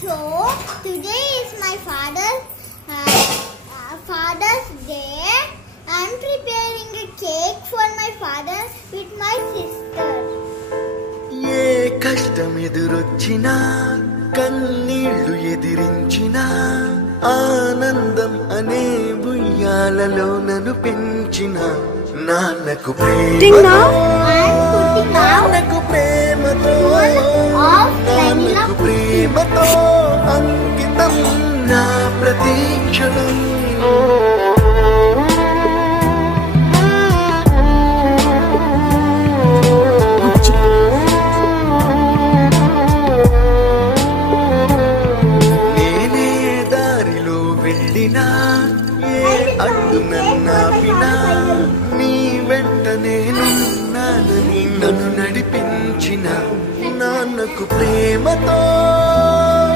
So today is my Father's Day. I am preparing a cake for my father with my sister. ఏ కష్టం ఎదురొచ్చినా కన్నీళ్లు ఎదిరించినా ఆనందం అనే ఉయ్యాలలో నన్ను పెంచిన నాన్నకు ప్రేమతో అంకితం నా ప్రతీక్షణం. నేనే దారిలో వెళ్ళినా ఏ అడ్డు నన్నాపినా నీ వెంట నేనున్నానని నన్ను నడిపించిన నాన్నకు ప్రేమతో